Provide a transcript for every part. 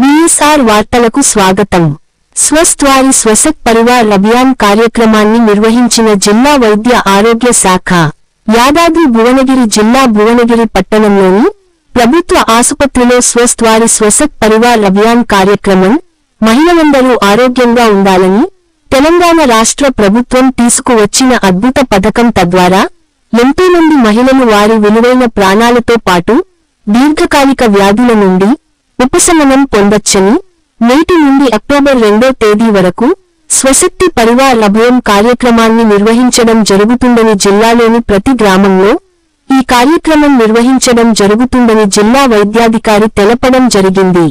BSR వార్తలకు స్వాగతం. స్వస్థ్ వారి స్వసత్ పరివార్ అభియాన్ కార్యక్రమాన్ని నిర్వహించిన జిల్లా వైద్య ఆరోగ్య శాఖ. యాదాద్రి భువనగిరి జిల్లా భువనగిరి పట్టణంలోని ప్రభుత్వ ఆసుపత్రిలో స్వస్థ్ వారి స్వసత్ పరివార్ అభియాన్ కార్యక్రమం మహిళలందరూ ఆరోగ్యంగా ఉండాలని తెలంగాణ రాష్ట్ర ప్రభుత్వం తీసుకువచ్చిన అద్భుత పథకం. తద్వారా ఎంతో మంది మహిళలు వారి విలువైన ప్రాణాలతో పాటు దీర్ఘకాలిక వ్యాధుల నుండి ఉపశమనం పొందొచ్చని నేటి నుండి అక్టోబర్ 2వ తేదీ వరకు స్వశక్తి పరివార్ అభయం కార్యక్రమాన్ని నిర్వహించడం జరుగుతుందని జిల్లాలోని ప్రతి గ్రామంలో ఈ కార్యక్రమం నిర్వహించడం జరుగుతుందని జిల్లా వైద్యాధికారి తెలపడం జరిగింది.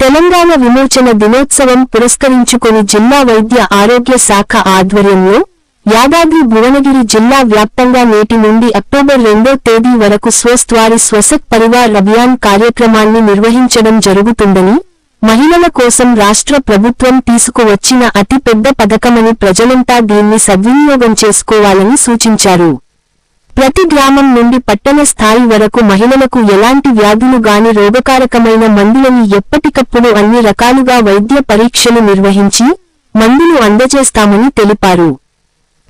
తెలంగాణ విమోచన దినోత్సవం పురస్కరించుకొని జిల్లా వైద్య ఆరోగ్య శాఖ ఆధ్వర్యంలో యాదాద్రి భువనగిరి జిల్లా వ్యాప్తంగా నేటి నుండి అక్టోబర్ 2వ తేదీ వరకు స్వస్థ్ వారి స్వసత్ పరివార్ అభియాన్ కార్యక్రమాన్ని నిర్వహించడం జరుగుతుందని, మహిళల కోసం రాష్ట్ర ప్రభుత్వం తీసుకువచ్చిన అతి పెద్ద పథకమని ప్రజలంతా దీన్ని సద్వినియోగం చేసుకోవాలని సూచించారు. ప్రతి గ్రామం నుండి పట్టణ స్థాయి వరకు మహిళలకు ఎలాంటి వ్యాధులు గాని రోగకారకమైన మందులని ఎప్పటికప్పుడు అన్ని రకాలుగా వైద్య పరీక్షలు నిర్వహించి మందులు అందజేస్తామని తెలిపారు.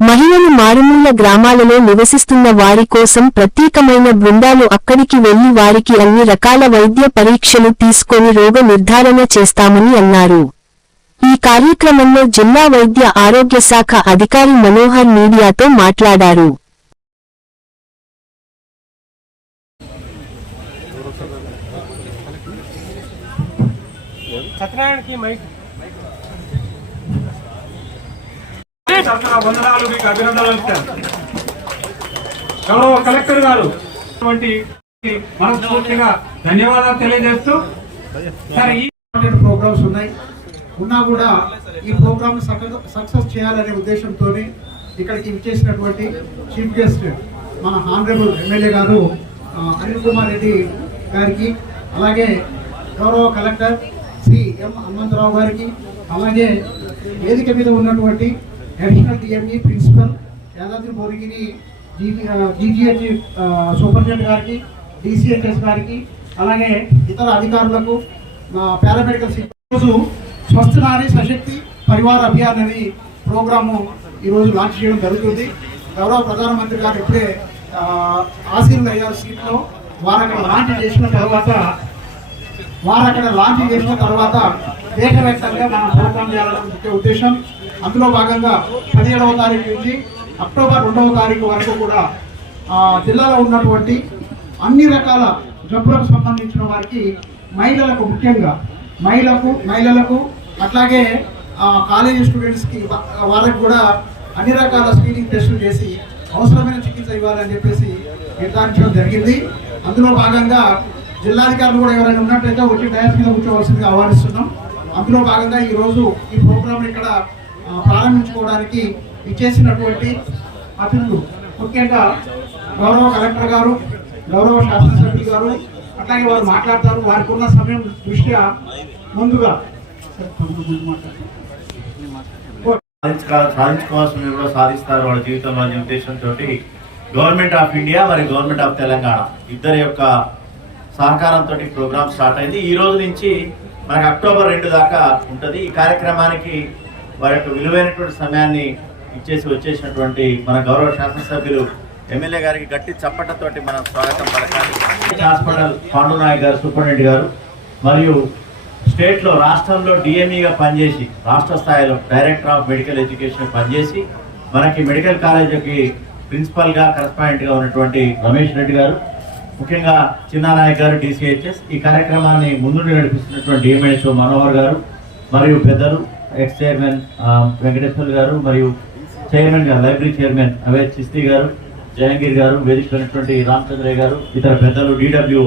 మహిళలు మారుమూల గ్రామాలలో నివసిస్తున్న వారి కోసం ప్రత్యేకమైన బృందాలు అక్కడికి వెళ్లి వారికి అన్ని రకాల వైద్య పరీక్షలు తీసుకొని రోగ నిర్ధారణ చేస్తామని అన్నారు. ఈ కార్యక్రమంలో జిల్లా వైద్య ఆరోగ్య శాఖ అధికారి మనోహర్ మీడియాతో మాట్లాడారు. వందనాలు, మీకు అభినందనలు ఇస్తాను. గౌరవ కలెక్టర్ గారు మనస్ఫూర్తిగా ధన్యవాదాలు తెలియజేస్తూ, సరే ఈ ప్రోగ్రామ్స్ ఉన్నా కూడా ఈ ప్రోగ్రామ్ సక్సెస్ చేయాలనే ఉద్దేశంతో ఇక్కడికి ఇచ్చేసినటువంటి చీఫ్ గెస్ట్ మన హానరబుల్ ఎమ్మెల్యే గారు అనిల్ కుమార్ రెడ్డి గారికి, అలాగే గౌరవ కలెక్టర్ శ్రీ ఎం హనుమంతరావు గారికి, అలాగే వేదిక మీద ఉన్నటువంటి additional DME principal Yadadri Bhuvanagiri GGH superintendent గారికి, డిసిహెచ్ఎస్ గారికి, అలాగే ఇతర అధికారులకు, పారామెడికల్ ఈరోజు స్వస్థ నారీ సశక్తి పరివార్ అభియాన్ అనే ప్రోగ్రాము ఈరోజు లాంచ్ చేయడం జరుగుతుంది. గౌరవ ప్రధానమంత్రి గారు ఇప్పుడే ఆశీర్వాద అయ్యారు సీట్లో. వారు అక్కడ లాంచ్ చేసిన తర్వాత దేశవ్యాప్తంగా మనం ప్రోగ్రామ్ చేయాలనే ముఖ్య ఉద్దేశం. అందులో భాగంగా 17వ తారీఖు నుంచి అక్టోబర్ 2వ తారీఖు వరకు కూడా జిల్లాలో ఉన్నటువంటి అన్ని రకాల జబ్బులకు సంబంధించిన వారికి, మహిళలకు ముఖ్యంగా మహిళలకు అట్లాగే కాలేజీ స్టూడెంట్స్కి వాళ్ళకి కూడా అన్ని రకాల స్క్రీనింగ్ టెస్టులు చేసి అవసరమైన చికిత్స ఇవ్వాలని చెప్పేసి నిర్ధారించడం జరిగింది. అందులో భాగంగా జిల్లాధికారులు కూడా ఎవరైనా ఉన్నట్టయితే వచ్చి డయాస్ మీద కూర్చోవలసిందిగా ఆహ్వానిస్తున్నాం. అందులో భాగంగా ఈరోజు ఈ ప్రోగ్రాం ఇక్కడ ప్రారంభించుకోవడానికి ఇచ్చేసినటువంటి అతిథులు ముఖ్యంగా గౌరవ కలెక్టర్ గారు, గౌరవ శాసనసభ్యులు గారు, అట్లాగే వారు మాట్లాడతారు. వారికి ఉన్న సమయం దృష్ట్యా ముందుగా సాధించుకోవాల్సింది కూడా సాధిస్తారు వాళ్ళ జీవితంలో అనే ఉద్దేశంతో గవర్నమెంట్ ఆఫ్ ఇండియా మరియు గవర్నమెంట్ ఆఫ్ తెలంగాణ ఇద్దరి యొక్క సహకారంతో ప్రోగ్రామ్ స్టార్ట్ అయింది. ఈ రోజు నుంచి మనకు అక్టోబర్ 2 దాకా ఉంటుంది. ఈ కార్యక్రమానికి వారి యొక్క విలువైనటువంటి సమయాన్ని వచ్చేసినటువంటి మన గౌరవ శాసనసభ్యులు ఎమ్మెల్యే గారికి గట్టి చప్పటతోటి మనం స్వాగతం పలకాలి. హాస్పిటల్ పాండునాయక్ గారు, సూపరింటెండెంట్ గారు, మరియు స్టేట్లో రాష్ట్రంలో డిఎంఈగా పనిచేసి రాష్ట్ర స్థాయిలో డైరెక్టర్ ఆఫ్ మెడికల్ ఎడ్యుకేషన్ పనిచేసి మనకి మెడికల్ కాలేజీకి ప్రిన్సిపల్గా కరెస్పాండెంట్గా ఉన్నటువంటి రమేష్ రెడ్డి గారు, ముఖ్యంగా చిన్నానాయక్ గారు, డిసిహెచ్ఎస్. ఈ కార్యక్రమాన్ని ముందుండి నడిపిస్తున్నటువంటి డిఎంహెచ్ఓ మనోహర్ గారు, మరియు పెద్దలు ఎక్స్ చైర్మన్ వెంకటేశ్వర్ గారు, మరియు చైర్మన్ గారు లైబ్రరీ చైర్మన్ అవేద్ చిస్తీ గారు, జహంగీర్ గారు, వేదికైనటువంటి రామచంద్రయ్య గారు, ఇతర పెద్దలు డిడబ్ల్యూ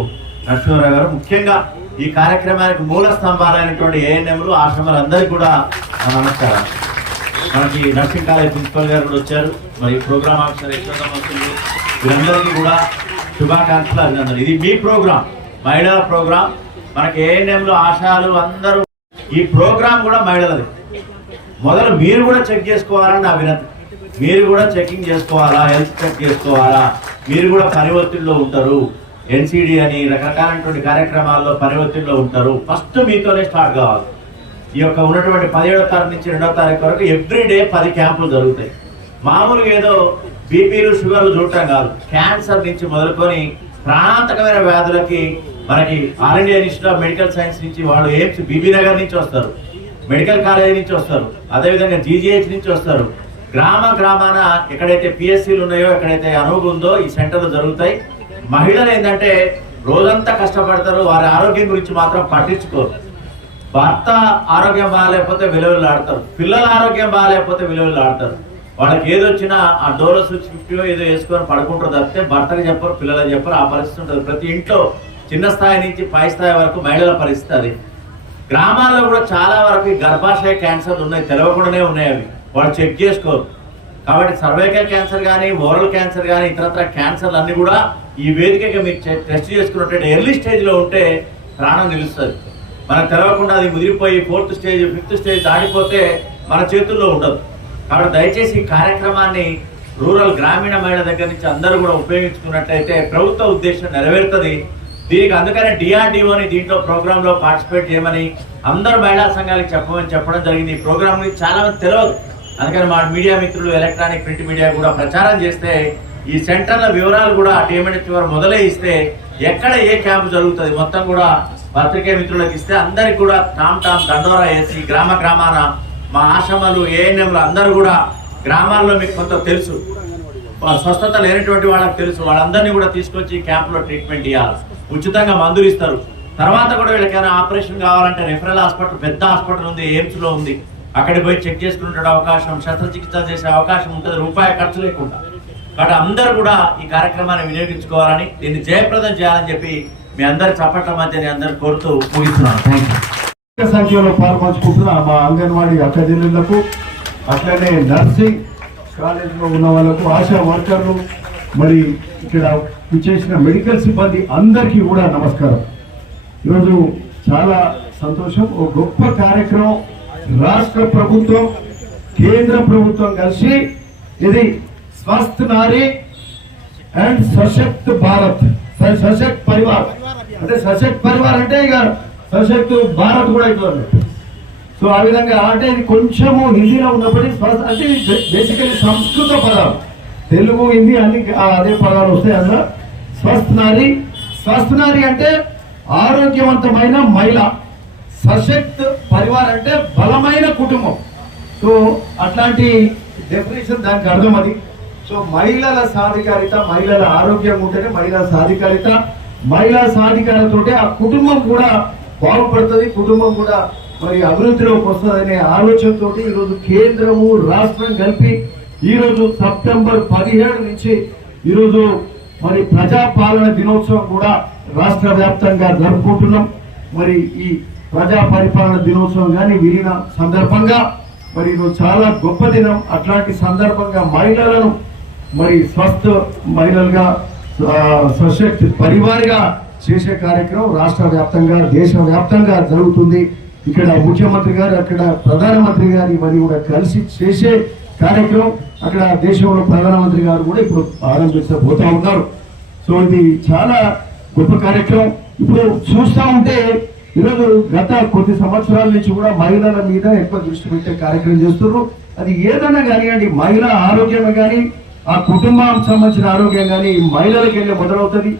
నరసింహారావు గారు, ముఖ్యంగా ఈ కార్యక్రమానికి మూల స్తంభాలైనటువంటి ఏఎన్ఎంలు, ఆశ్రమాలు అందరికీ కూడా నమస్కారం. మనకి నర్సింగ్ కాలేజ్ ప్రిన్సిపల్ గారు కూడా వచ్చారు, మరి ప్రోగ్రామ్ ఆఫీసర్ యశ్వంతమూర్తులు, వీరందరికీ కూడా శుభాకాంక్షలు, అభినందనలు. ఇది మీ ప్రోగ్రామ్, మహిళల ప్రోగ్రామ్. మనకి ఏఎన్ఎంలు, ఆశాలు అందరూ ఈ ప్రోగ్రామ్ కూడా మహిళలది. మొదలు మీరు కూడా చెక్ చేసుకోవాలని నా వినతి. మీరు కూడా చెకింగ్ చేసుకోవాలా, హెల్త్ చెక్ చేసుకోవాలా, మీరు కూడా పని ఒత్తిడిలో ఉంటారు. ఎన్సిడి అని రకరకాలైనటువంటి కార్యక్రమాల్లో పరివర్తనలో ఉంటారు. ఫస్ట్ మీతోనే స్టార్ట్ కావాలి. ఈ యొక్క ఉన్నటువంటి 17వ తారీఖు నుంచి 2వ తారీఖు వరకు ఎవ్రీడే 10 క్యాంపులు జరుగుతాయి. మామూలుగా ఏదో బీపీలు షుగర్లు చూడటం కాదు, క్యాన్సర్ నుంచి మొదలుకొని ప్రాణాంతకమైన వ్యాధులకి మనకి all India institute of medical science నుంచి వాళ్ళు ఎయిమ్స్ బీబీ నగర్ నుంచి వస్తారు, మెడికల్ కాలేజీ నుంచి వస్తారు, అదేవిధంగా జీజీహెచ్ నుంచి వస్తారు. గ్రామాన ఎక్కడైతే పిఎస్సీలు ఉన్నాయో, ఎక్కడైతే అనువు ఉందో ఈ సెంటర్లు జరుగుతాయి. మహిళలు ఏంటంటే రోజంతా కష్టపడతారు, వారి ఆరోగ్యం గురించి మాత్రం పట్టించుకోరు. భర్త ఆరోగ్యం బాగాలేకపోతే విలువలు ఆడతారు, పిల్లల ఆరోగ్యం బాగాలేకపోతే విలువలు ఆడతారు. వాళ్ళకి ఏదొచ్చినా ఆ డోలో స్విచ్ 50 ఏదో వేసుకొని పడుకుంటారు తప్పితే భర్తకి చెప్పరు, పిల్లలకు చెప్పరు. ఆ పరిస్థితి ఉంటుంది ప్రతి ఇంట్లో, చిన్న స్థాయి నుంచి పై స్థాయి వరకు మహిళల పరిస్థితి అది. గ్రామాల్లో కూడా చాలా వరకు గర్భాశయ క్యాన్సర్లు ఉన్నాయి, తెలవకుండానే ఉన్నాయి. అవి వాళ్ళు చెక్ చేసుకోరు. కాబట్టి సర్వైకల్ క్యాన్సర్ కానీ, ఓరల్ క్యాన్సర్ కానీ, ఇతరత్ర క్యాన్సర్లు అన్ని కూడా ఈ వేదికగా మీరు టెస్ట్ చేసుకున్నట్టు ఎర్లీ స్టేజ్లో ఉంటే ప్రాణం నిలుస్తుంది. మనకు తెలవకుండా అది ముదిరిపోయి 4th స్టేజ్ 5th స్టేజ్ దాటిపోతే మన చేతుల్లో ఉండదు. కాబట్టి దయచేసి ఈ కార్యక్రమాన్ని రూరల్ గ్రామీణ మహిళ దగ్గర నుంచి అందరూ కూడా ఉపయోగించుకున్నట్లయితే ప్రభుత్వ ఉద్దేశం నెరవేరుతుంది. దీనికి అందుకనే డిఆర్డిఓని దీంట్లో ప్రోగ్రాంలో పార్టిసిపేట్ చేయమని అందరూ మహిళా సంఘాలకు చెప్పడం జరిగింది. ఈ ప్రోగ్రామ్ గురించి చాలా మంది తెలియదు. అందుకని మా మీడియా మిత్రులు, ఎలక్ట్రానిక్ ప్రింట్ మీడియా కూడా ప్రచారం చేస్తే ఈ సెంటర్ల వివరాలు కూడా TMNH వారు మొదలే ఇస్తే ఎక్కడ ఏ క్యాంపు జరుగుతుంది మొత్తం కూడా పత్రికా మిత్రులకు ఇస్తే అందరికి కూడా టామ్ దండోరా వేసి గ్రామాన మా ఆశ్రమాలు, ఏఎన్ఎంలు అందరూ కూడా గ్రామాల్లో మీకు కొంత తెలుసు, స్వస్థత లేనటువంటి వాళ్ళకి తెలుసు, వాళ్ళందరినీ కూడా తీసుకొచ్చి క్యాంపులో ట్రీట్మెంట్ ఇవ్వాలి. ఉచితంగా మందులు ఇస్తారు. తర్వాత కూడా వీళ్ళకైనా ఆపరేషన్ కావాలంటే రెఫరల్ హాస్పిటల్, పెద్ద హాస్పిటల్ ఉంది, ఎయిమ్స్లో ఉంది, అక్కడికి పోయి చెక్ చేసుకునే అవకాశం, శస్త్రచికిత్స చేసే అవకాశం ఉంటుంది, రూపాయి ఖర్చు లేకుండా. కాబట్టి అందరూ కూడా ఈ కార్యక్రమాన్ని వినియోగించుకోవాలని, దీన్ని జయప్రదం చేయాలని చెప్పి మీ అందరి చప్పట్ల మధ్య అందరూ కోరుతూ ముగిస్తున్నాను. Thank you. సంఖ్యలో పాల్పంచుకుంటున్న మా అంగన్వాడీ అక్కజల్లులకు, అట్లనే నర్సింగ్ కాలేజీలో ఉన్న వాళ్ళకు, ఆశా వర్కర్లు, మరి ఇక్కడ ఇచ్చేసిన మెడికల్ సిబ్బంది అందరికీ కూడా నమస్కారం. ఈరోజు చాలా సంతోషం. ఒక గొప్ప కార్యక్రమం రాష్ట్ర ప్రభుత్వం, కేంద్ర ప్రభుత్వం కలిసి ఇది స్వస్థ నారీ అండ్ సశక్త్ భారత్, సశక్త్ పరివార్ అంటే సశక్త్ పరివార్ అంటే ఇక సశక్త్ భారత్ కూడా అవుతుంది. సో ఆ విధంగా అంటే ఇది కొంచెము హిందీలో ఉన్నప్పటికీ అంటే బేసికలీ సంస్కృత పదాలు, తెలుగు హిందీ అన్ని అదే పదాలు వస్తాయి. అందులో స్వస్థ నారీ అంటే ఆరోగ్యవంతమైన మహిళ, సశక్త్ పరివార్ అంటే బలమైన కుటుంబం. సో అట్లాంటి డెఫినేషన్ దానికి అర్థం అది. సో మహిళల సాధికారిత, మహిళల ఆరోగ్యం ఉంటేనే మహిళా సాధికారిత, మహిళా సాధికారతోటే ఆ కుటుంబం కూడా బాగుపడుతుంది, కుటుంబం కూడా మరి అభివృద్ధిలోకి వస్తుందనే ఆలోచనతో ఈరోజు కేంద్రము రాష్ట్రం కలిపి ఈరోజు సెప్టెంబర్ 17 నుంచి ఈరోజు మరి ప్రజాపాలన దినోత్సవం కూడా రాష్ట్ర వ్యాప్తంగా జరుపుకుంటున్నాం. మరి ఈ ప్రజా పరిపాలన దినోత్సవం కానీ విలీన సందర్భంగా మరి ఈరోజు చాలా గొప్ప దినం. అట్లాంటి సందర్భంగా మహిళలను మరి స్వస్థ మహిళలుగా, సశక్తి పరివారిగా చేసే కార్యక్రమం రాష్ట్ర వ్యాప్తంగా, దేశ వ్యాప్తంగా జరుగుతుంది. ఇక్కడ ముఖ్యమంత్రి గారు, అక్కడ ప్రధానమంత్రి గారు ఇవన్నీ కూడా కలిసి చేసే కార్యక్రమం. అక్కడ దేశంలో ప్రధానమంత్రి గారు కూడా ఇప్పుడు ఆరంభించబోతా ఉన్నారు. సో ఇది చాలా గొప్ప కార్యక్రమం. ఇప్పుడు చూస్తూ ఉంటే ఈరోజు గత కొద్ది సంవత్సరాల నుంచి కూడా మహిళల మీద ఎక్కువ దృష్టి పెట్టే కార్యక్రమం చేస్తున్నారు. అది ఏదైనా కానివ్వండి, మహిళా ఆరోగ్యమే కానీ, ఆ కుటుంబానికి సంబంధించిన ఆరోగ్యం కానీ మహిళలకు వెళ్ళే మొదలవుతుంది.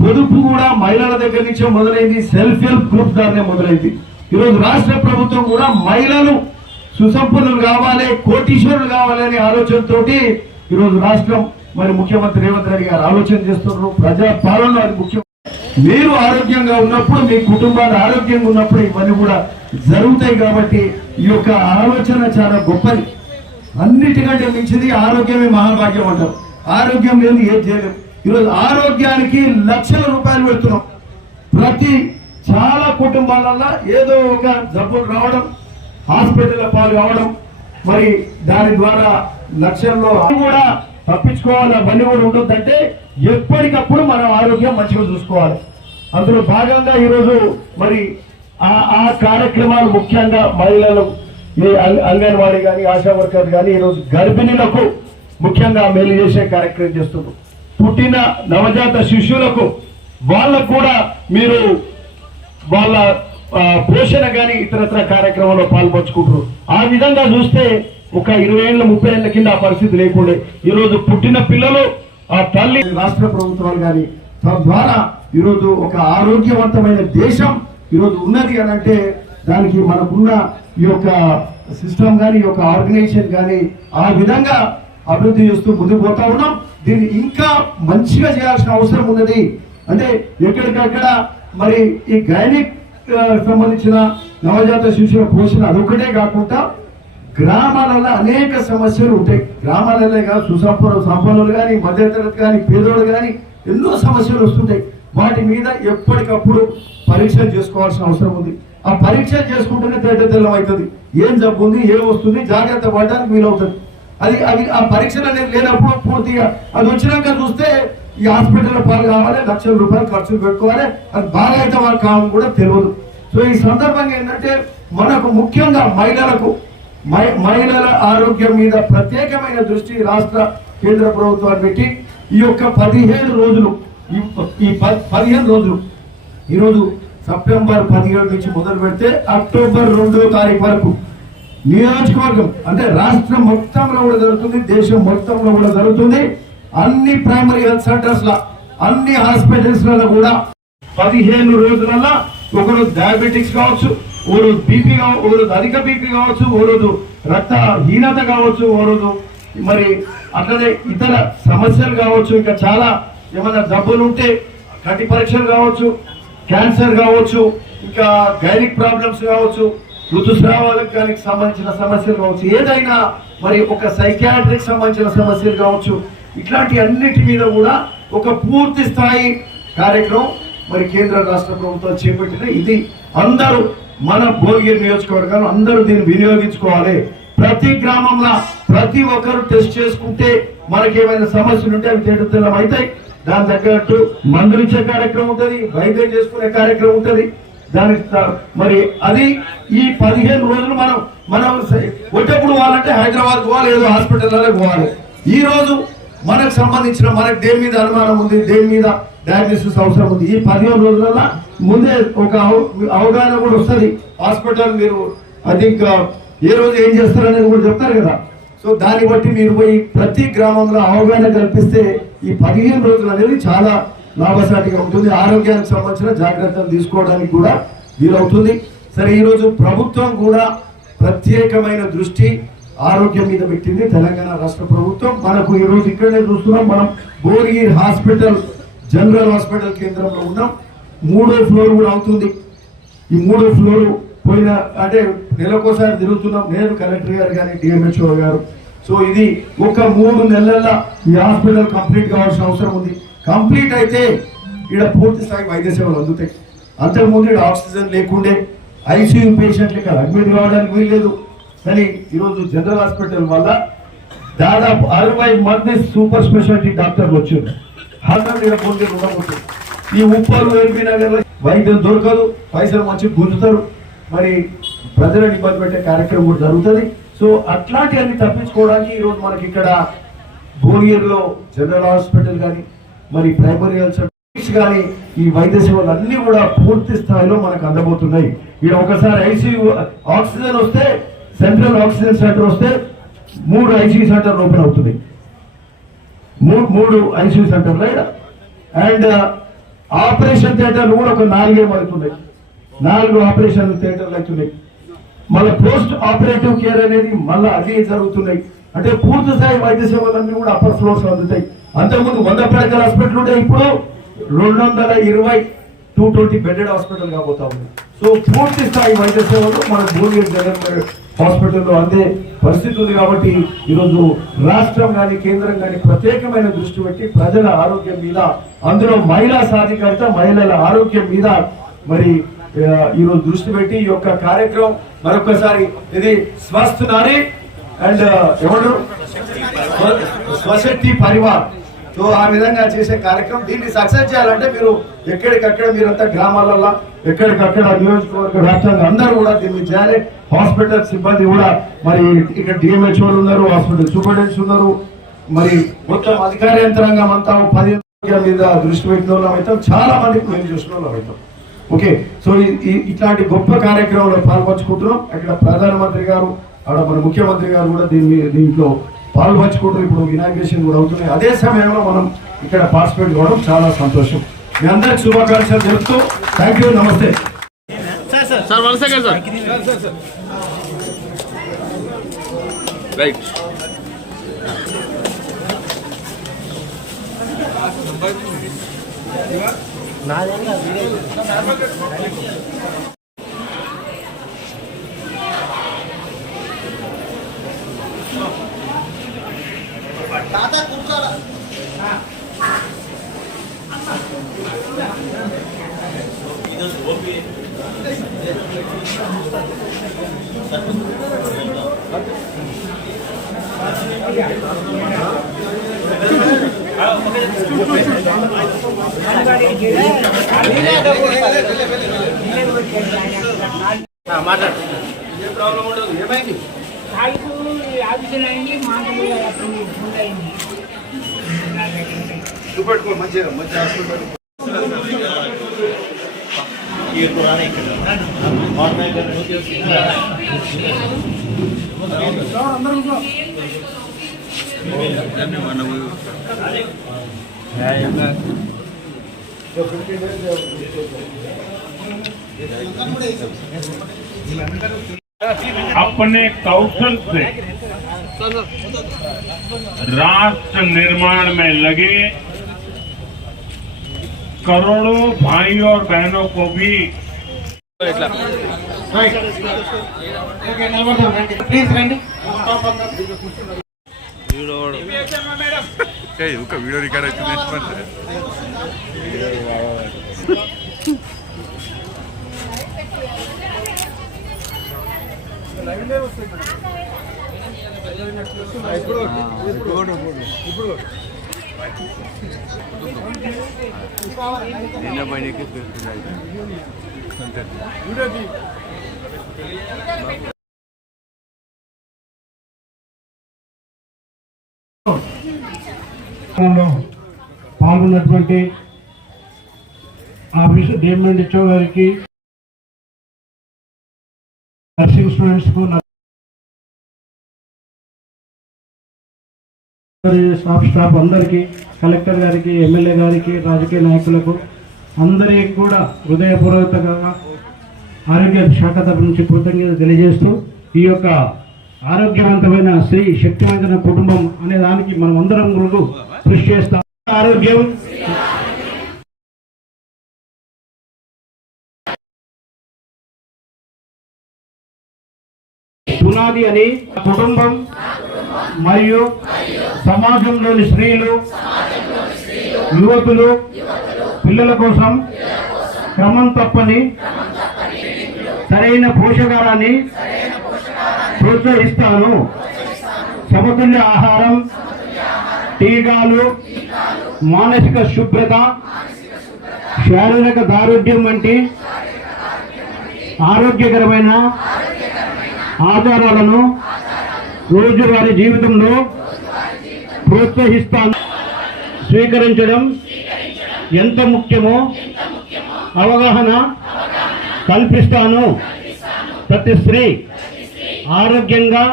పొదుపు కూడా మహిళల దగ్గర నుంచే మొదలైంది, సెల్ఫ్ హెల్ప్ గ్రూప్ ద్వారానే మొదలైంది. ఈరోజు రాష్ట్ర ప్రభుత్వం కూడా మహిళలు సుసంపన్నులు కావాలి, కోటీశ్వరులు కావాలి అనే ఆలోచనతోటి ఈరోజు రాష్ట్రం మరి ముఖ్యమంత్రి రేవంత్ రెడ్డి గారు ఆలోచన చేస్తున్నారు. ప్రజా పాలన అది ముఖ్యం. మీరు ఆరోగ్యంగా ఉన్నప్పుడు, మీ కుటుంబాలు ఆరోగ్యంగా ఉన్నప్పుడు ఇవన్నీ కూడా జరుగుతాయి. కాబట్టి ఈ యొక్క ఆలోచన చాలా గొప్పది. అన్నిటికంటే మించింది ఆరోగ్యమే మహాభాగ్యం అంటారు. ఆరోగ్యం లేదు ఏం చేయలేము. ఈరోజు ఆరోగ్యానికి లక్షల రూపాయలు పెడుతున్నాం. ప్రతి చాలా కుటుంబాలలో ఏదో ఒక జబ్బులు రావడం, హాస్పిటల్ పాలు కావడం, మరి దాని ద్వారా లక్షల్లో కూడా తప్పించుకోవాలి. అవన్నీ కూడా ఉండొద్దంటే ఎప్పటికప్పుడు మనం ఆరోగ్యం మంచిగా చూసుకోవాలి. అందులో భాగంగా ఈరోజు మరి ఆ కార్యక్రమాలు ముఖ్యంగా మహిళలు, అంగన్వాడీ కానీ, ఆశా వర్కర్ కానీ ఈరోజు గర్భిణీలకు ముఖ్యంగా మేలు చేసే కార్యక్రమం చేస్తున్నారు. పుట్టిన నవజాత శిశువులకు వాళ్ళకు కూడా మీరు వాళ్ళ పోషణ కానీ ఇతరత్ర కార్యక్రమంలో పాల్పంచుకుంటారు. ఆ విధంగా చూస్తే ఒక 20 ఏళ్ళ 30 ఏళ్ల కింద ఆ పరిస్థితి లేకుండే. ఈరోజు పుట్టిన పిల్లలు ఆ తల్లి రాష్ట్ర ప్రభుత్వాలు కానీ తద్వారా ఈరోజు ఒక ఆరోగ్యవంతమైన దేశం ఈరోజు ఉన్నది అని అంటే దానికి మనకున్న ఈ యొక్క సిస్టమ్ కానీ ఈ యొక్క ఆర్గనైజేషన్ కానీ ఆ విధంగా అభివృద్ధి చేస్తూ ముందుకు పోతా ఉన్నాం. దీన్ని ఇంకా మంచిగా చేయాల్సిన అవసరం ఉన్నది. అంటే ఎక్కడికక్కడ మరి ఈ గైనిక్ సంబంధించిన నవజాత శిశువుల పోషణ అదొక్కటే కాకుండా గ్రామాలలో అనేక సమస్యలు ఉంటాయి. గ్రామాలలో కాదు, సంపన్నులు కానీ, మధ్యతరగతి కానీ, పేదోళ్ళు కానీ ఎన్నో సమస్యలు వస్తుంటాయి. వాటి మీద ఎప్పటికప్పుడు పరీక్షలు చేసుకోవాల్సిన అవసరం ఉంది. ఆ పరీక్ష చేసుకుంటేనే తెల్లం అవుతుంది, ఏం జబ్బు ఉంది, ఏం వస్తుంది, జాగ్రత్త పడడానికి వీలవుతుంది. అది ఆ పరీక్షలు అనేది లేనప్పుడు పూర్తిగా అది వచ్చినాక చూస్తే ఈ హాస్పిటల్లో పాలు కావాలి, లక్షల రూపాయలు ఖర్చులు పెట్టుకోవాలి, అది బాగా అయితే వాళ్ళు కావాలని కూడా తెలియదు. సో ఈ సందర్భంగా ఏంటంటే మనకు ముఖ్యంగా మహిళల ఆరోగ్యం మీద ప్రత్యేకమైన దృష్టి రాష్ట్ర కేంద్ర ప్రభుత్వాలు పెట్టి ఈ యొక్క 15 రోజులు ఈ 15 రోజులు ఈరోజు సెప్టెంబర్ 17 నుంచి మొదలు పెడితే అక్టోబర్ 2వ తారీఖు వరకు నియోజకవర్గం అంటే రాష్ట్రం మొత్తంలో కూడా జరుగుతుంది, దేశం మొత్తంలో కూడా జరుగుతుంది. అన్ని ప్రైమరీ హెల్త్ సెంటర్స్ లో, అన్ని హాస్పిటల్స్ లలో కూడా 15 రోజులలో ఒకరోజు డయాబెటిక్స్ కావచ్చు, ఓ రోజు బీపీ ఓ రోజు అధిక బీపీ కావచ్చు, ఓ రోజు రక్తహీనత కావచ్చు, ఓ రోజు మరి అట్లనే ఇతర సమస్యలు కావచ్చు, ఇంకా చాలా ఏమైనా జబ్బులు ఉంటే కంటి పరీక్షలు కావచ్చు, క్యాన్సర్ కావచ్చు, ఇంకా గైనిక్ ప్రాబ్లమ్స్ కావచ్చు, ఋతుస్రావాలకు సంబంధించిన సమస్యలు కావచ్చు, ఏదైనా మరి ఒక సైకియాట్రిక్ సంబంధించిన సమస్యలు కావచ్చు, ఇట్లాంటి అన్నిటి మీద కూడా ఒక పూర్తి స్థాయి కార్యక్రమం మరి కేంద్ర రాష్ట్ర ప్రభుత్వం చేపట్టిన ఇది అందరూ మన భువనగిరి నియోజకవర్గాలు అందరూ దీన్ని వినియోగించుకోవాలి. ప్రతి గ్రామంలో ప్రతి ఒక్కరు టెస్ట్ చేసుకుంటే మనకేమైనా సమస్యలు ఉంటే అవి తేటతెల్లం అవుతాయి. దాని తగ్గట్టు మందులు ఇచ్చే కార్యక్రమం ఉంటుంది, వైద్యం చేసుకునే కార్యక్రమం ఉంటుంది. దానికి మరి అది ఈ 15 రోజులు మనం వచ్చేప్పుడు పోవాలంటే హైదరాబాద్ పోవాలి, ఏదో హాస్పిటల్లోనే పోవాలి. ఈ రోజు మనకు సంబంధించిన మనకు దేని మీద అనుమానం ఉంది, దేని మీద డయాగ్నోసిస్ అవసరం ఉంది, ఈ 15 రోజులలో ముందే ఒక అవగాహన కూడా వస్తుంది. హాస్పిటల్ మీరు ఐ థింక్ ఏ రోజు ఏం చేస్తారనేది కూడా చెప్తారు కదా. సో దాన్ని బట్టి మీరు పోయి ప్రతి గ్రామంలో అవగాహన కల్పిస్తే ఈ 15 రోజులు అనేది చాలా లాభసాటిగా ఉంటుంది. ఆరోగ్యానికి సంబంధించిన జాగ్రత్తలు తీసుకోవడానికి కూడా వీలవుతుంది. సరే, ఈరోజు ప్రభుత్వం కూడా ప్రత్యేకమైన దృష్టి ఆరోగ్యం మీద పెట్టింది తెలంగాణ రాష్ట్ర ప్రభుత్వం. మనకు ఈరోజు ఇక్కడనే చూస్తున్నాం, మనం భువనగిరి హాస్పిటల్ జనరల్ హాస్పిటల్ కేంద్రంలో ఉన్నాం. 3వ ఫ్లోర్ కూడా అవుతుంది. ఈ 3వ ఫ్లోర్ పోయిన అంటే నెలకోసారి తిరుగుతున్నాం, నేను కలెక్టర్ గారు కానీ డిఎంహెచ్ఓ గారు. సో ఇది ఒక 3 నెలల్లో ఈ హాస్పిటల్ కంప్లీట్ కావాల్సిన అవసరం ఉంది. కంప్లీట్ అయితే ఇక్కడ పూర్తి స్థాయి వైద్య సేవలు అందుతాయి. అంతకుముందు ఇక్కడ ఆక్సిజన్ లేకుండే, ఐసీయూ పేషెంట్లు ఇక్కడ అడ్మిట్ కావడానికి వీల్లేదు. కానీ ఈరోజు జనరల్ హాస్పిటల్ వల్ల దాదాపు 60 మంది సూపర్ స్పెషాలిటీ డాక్టర్లు వచ్చారు. ఈ ఉప్పలు ఎల్బీ నగర్ వైద్యం దొరకదు, పైసలు మంచి గుంజుతారు, మరి ప్రజలను ఇబ్బంది పెట్టే కార్యక్రమం కూడా జరుగుతుంది. సో అట్లాంటివన్నీ తప్పించుకోవడానికి ఈరోజు మనకి ఇక్కడ భువనగిరిలో జనరల్ హాస్పిటల్ కానీ మరి ప్రైమరీ హెల్త్ సెంటర్స్ కానీ ఈ వైద్య సేవలు అన్ని కూడా పూర్తి స్థాయిలో మనకు అందబోతున్నాయి. ఇక్కడ ఒకసారి ఐసీయూ ఆక్సిజన్ వస్తే, సెంట్రల్ ఆక్సిజన్ సెంటర్ వస్తే 3 ఐసీయూ సెంటర్లు ఓపెన్ అవుతుంది. 3 ఐసీయూ సెంటర్లు అండ్ ఆపరేషన్ థియేటర్లు కూడా ఒక 4 అవుతున్నాయి. 4 ఆపరేషన్ థియేటర్లు అవుతున్నాయి. మళ్ళీ పోస్ట్ ఆపరేటివ్ కేర్ అనేది మళ్ళీ అది జరుగుతున్నాయి. అంటే పూర్తి స్థాయి వైద్య సేవలన్నీ కూడా అప్పర్ ఫ్లోర్స్ అందుతాయి. అంతకుముందు 100 పడకల హాస్పిటల్ ఉంటే ఇప్పుడు 220 220 బెడెడ్ హాస్పిటల్ కాబోతా ఉంది. సో పూర్తి స్థాయి వైద్య సేవలు మన భువనగిరి జనరల్ హాస్పిటల్లో అందే పరిస్థితి ఉంది. కాబట్టి ఈరోజు రాష్ట్రం కానీ కేంద్రం కానీ ప్రత్యేకమైన దృష్టి పెట్టి ప్రజల ఆరోగ్యం మీద, అందులో మహిళా సాధికారత, మహిళల ఆరోగ్యం మీద మరి ఈరోజు దృష్టి పెట్టి ఈ యొక్క కార్యక్రమం మరొకసారి ఇది స్వస్థ్ నారీ అండ్ ఎవరు స్వశక్తి పరివార్. సో ఆ విధంగా చేసే కార్యక్రమం దీన్ని సక్సెస్ చేయాలంటే మీరు ఎక్కడికక్కడ మీరంతా గ్రామాలలో ఎక్కడికక్కడ నియోజకవర్గ వ్యాప్తంగా అందరూ కూడా దీన్ని చేయాలి. హాస్పిటల్ సిబ్బంది కూడా మరి ఇక్కడ డిఎంహెచ్ఓలు ఉన్నారు, హాస్పిటల్ సూపరింటెండెంట్స్ ఉన్నారు, మరి మొత్తం అధికార యంత్రాంగం అంతా 10 మీద దృష్టి పెట్టిన వాళ్ళం అవుతాం, చాలా మందికి మేము చూసిన వాళ్ళం అవుతాం. ఓకే, సో ఇట్లాంటి గొప్ప కార్యక్రమంలో పాల్పంచుకుంటున్నాం. అక్కడ ప్రధానమంత్రి గారు, అక్కడ మన ముఖ్యమంత్రి గారు కూడా దీంట్లో పాల్పంచుకుంటారు. ఇప్పుడు ఇనాగ్రేషన్ కూడా అవుతుంది. అదే సమయంలో మనం ఇక్కడ పార్టిసిపేట్ కావడం చాలా సంతోషం. మీ అందరికి శుభాకాంక్షలు తెలుపుతూ థ్యాంక్ యూ, నమస్తే. Sir one second sir. Right. మాట్లాడు. ఏ ప్రాబ్లం ఉండదు. ఏమైంది? చూపెట్టుకో మంచిగా మంచి హాస్పిటల్. अपने कौशल से राष्ट्र निर्माण में लगे करोड़ों भाई और बहनों को भी ప్లీజ్ రండి. వీడియో రికార్డ్ అవుతుంది. పాల్గొన్నటువంటి ఆఫీసర్ డిఎంఎన్ హెచ్ఓ గారికి, నర్సింగ్ స్టూడెంట్స్ కు, స్టాఫ్ అందరికీ, కలెక్టర్ గారికి, ఎమ్మెల్యే గారికి, రాజకీయ నాయకులకు అందరికీ కూడా హృదయపూర్వకంగా ఆరోగ్య శాఖ తరఫు నుంచి కృతజ్ఞత తెలియజేస్తూ ఈ యొక్క ఆరోగ్యవంతమైన స్త్రీ శక్తివంతమైన కుటుంబం అనే దానికి మనం అందరం కూడా కృషి చేస్తాం. ఆరోగ్యం పునాది అని కుటుంబం మరియు సమాజంలోని స్త్రీలు, యువకులు, పిల్లల కోసం క్రమం తప్పని సరైన పోషకాహారాన్ని ప్రోత్సహిస్తాను. సమతుల్య ఆహారం, టీకాలు, మానసిక శుభ్రత, శారీరక దారుఢ్యం వంటి ఆరోగ్యకరమైన ఆచారాలను రోజువారీ జీవితంలో ప్రోత్సహిస్తాను. స్వీకరించడం ఎంత ముఖ్యమో అవగాహన కల్పిస్తాను. ప్రతి స్త్రీ ఆరోగ్యంగా,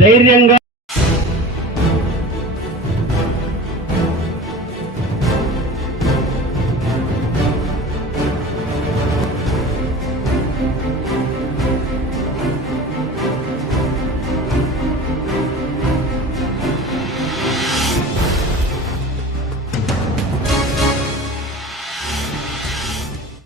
ధైర్యంగా